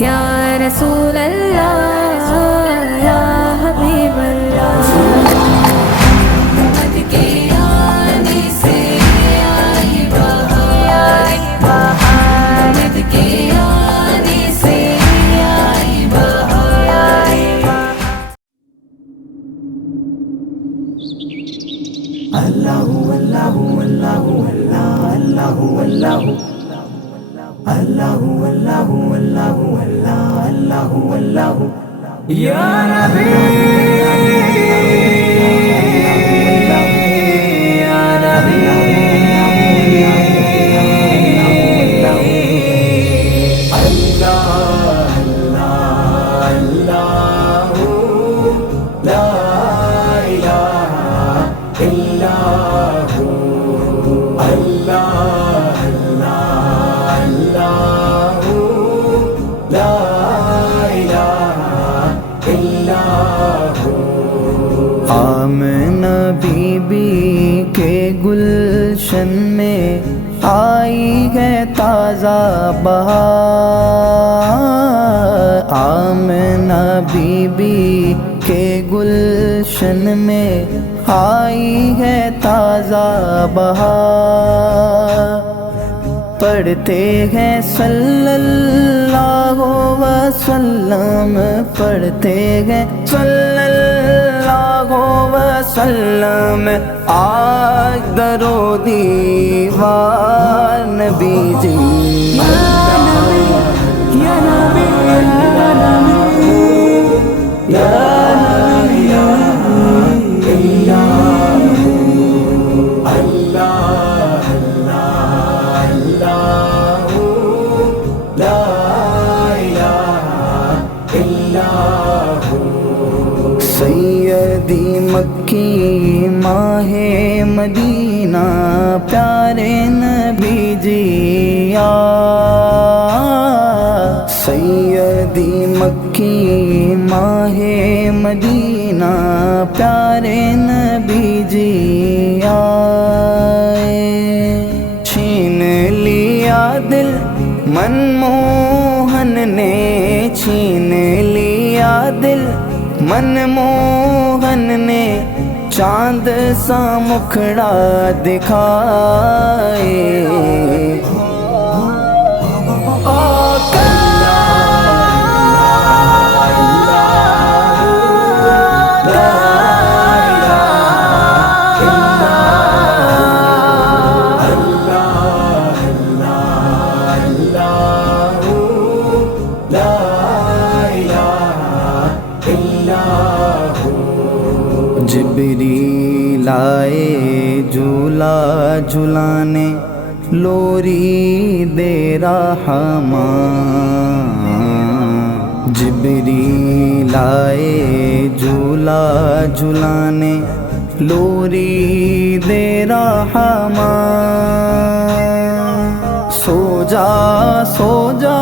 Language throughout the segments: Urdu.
یا رسول اللہ یا حبیب اللہ محمد کے آنے سے آئی بہار محمد کے آنے سے آئی بہار اللہ اللہ اللہ اللہ اللہ اللہ اللہ اللہ اللہ اللہ یا نبی یا نبی اللہ اللہ اللہ لا الہ الا ہو اللہ اللہ لا الہ الا ہو آمنہ بی بی کے گلشن میں آئی ہے تازہ بہار آمنہ بی بی کے گلشن میں آئی ہے تازہ بہار پڑھتے ہیں صلی اللہ وسلم پڑھتے ہیں صلی اللہ وسلم آج درو دیوار نبی جی یا نبی یا نبی یا نبی یا سیدی مکی ماہ مدینہ پیارے نبی جی سیدی مکی ماہ مدینہ پیارے نبی جی چھین لیا دل منموہن نے چھین لیا دل منموہن نے چاند سا مکھڑا دکھائے جبریل آئے جھولا جھلانے لوری دے رحمان جبریل آئے جھولا جھلانے لوری دے رحمان سو جا سو جا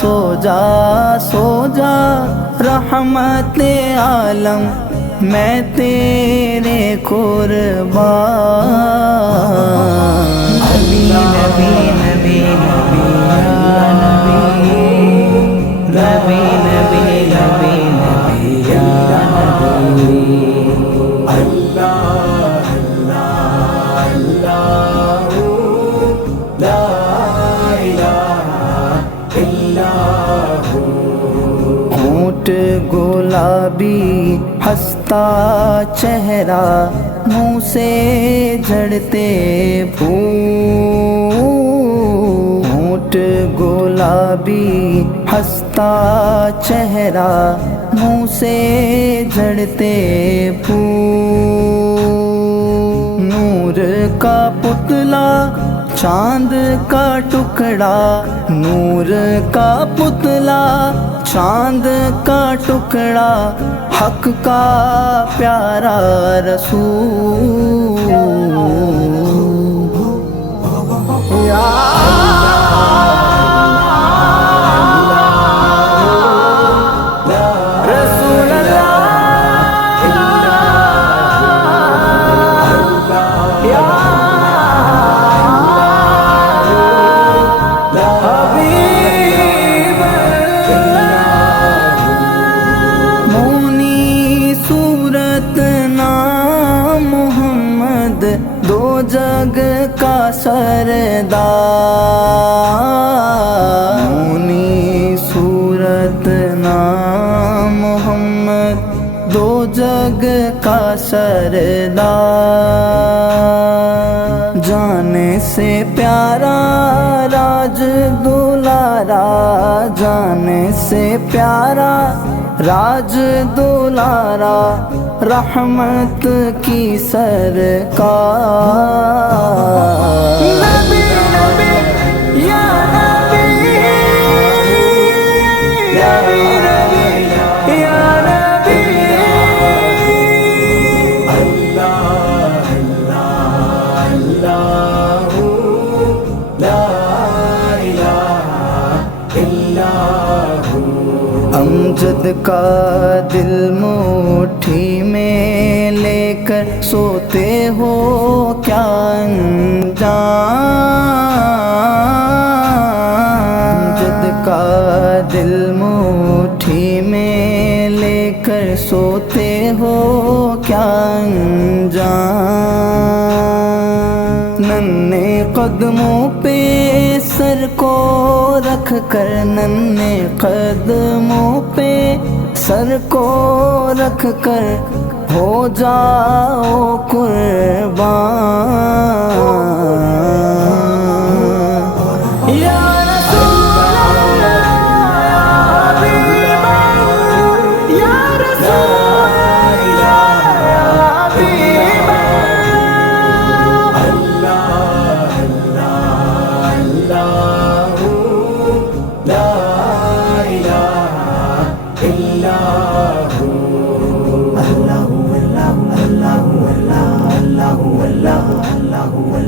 سو جا سو جا رحمت عالم میں تیرے قربان نبی نبی نبی نبی یا نبی نبی نبی نبی یا نبی اللہ اللہ اللہ لا الہ الا ہو ہونٹ گلابی ہنستا چہرہ منہ سے جھڑتے پھول ہونٹ گلابی ہنستا چہرہ منہ سے جھڑتے پھول نور کا پتلا چاند کا ٹکڑا نور کا پتلا چاند کا ٹکڑا حق کا پیارا رسول یا رسول اللہ سردار، نونی صورت نام محمد دو جگ کا سردار، جانے سے پیارا راج دلارا، جانے سے پیارا راج دلارا، رحمت کی سرکار، نبی نبی یا نبی، نبی نبی یا نبی، اللہ اللہ اللہ لا الہ الا ہو، امجد کا دل مٹھی میں لے کر سوتے ہو کیا انجام، امجد کا دل مٹھی میں لے کر سوتے ہو کیا انجام، ننھے قدموں پہ سر کو رکھ کر، ننھے قدموں پہ سر کو رکھ کر ہو جاؤ قربان، یا رسول اللہ یا حبیب اللہ، یا رسول اللہ یا حبیب اللہ، اللہ اللہ لا الہ الا ہو، اللہ اللہ اللہ اللہ اللہ اللہ اللہ